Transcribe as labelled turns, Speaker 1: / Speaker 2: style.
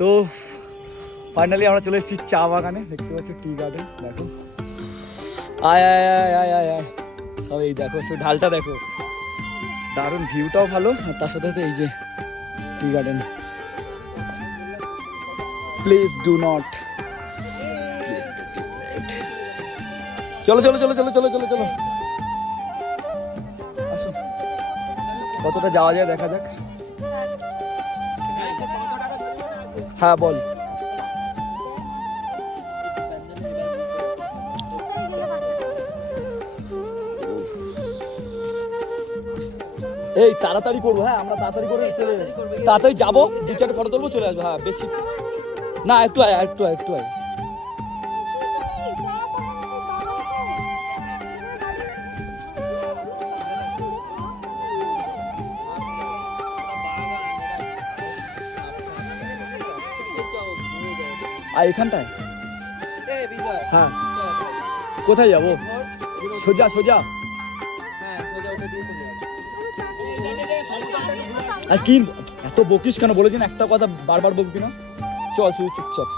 Speaker 1: তো ফাইনালি আমরা চলে এসেছি চা বাগানে, দেখতে পাচ্ছি টি গার্ডেন দেখো। আয় আয় আয় আয় আয় আয় সব এই দেখো, শুধু ঢালটা দেখো। দারুণ ভিউটাও ভালো, আর তার সাথে এই যে tea garden please do not চলো চলো চলো চলো চলো চলো চলো। কতটা যাওয়া যায় দেখা যাক। হ্যাঁ বল। এই তাড়াতাড়ি করব হ্যাঁ আমরা তাড়াতাড়ি করে তাড়াতাড়ি যাব দু চারটে ফটো তুলবো চলে আসব হ্যাঁ বেশি। না একটু আয় একটু আয় একটু আয়। আর এখানটায়? হ্যাঁ। কোথায় যাব? সোজা সোজা। আর কি এত বকিস কেন? বলেছেন একটা কথা বারবার বকবি না? চল শুধু চুপচাপ।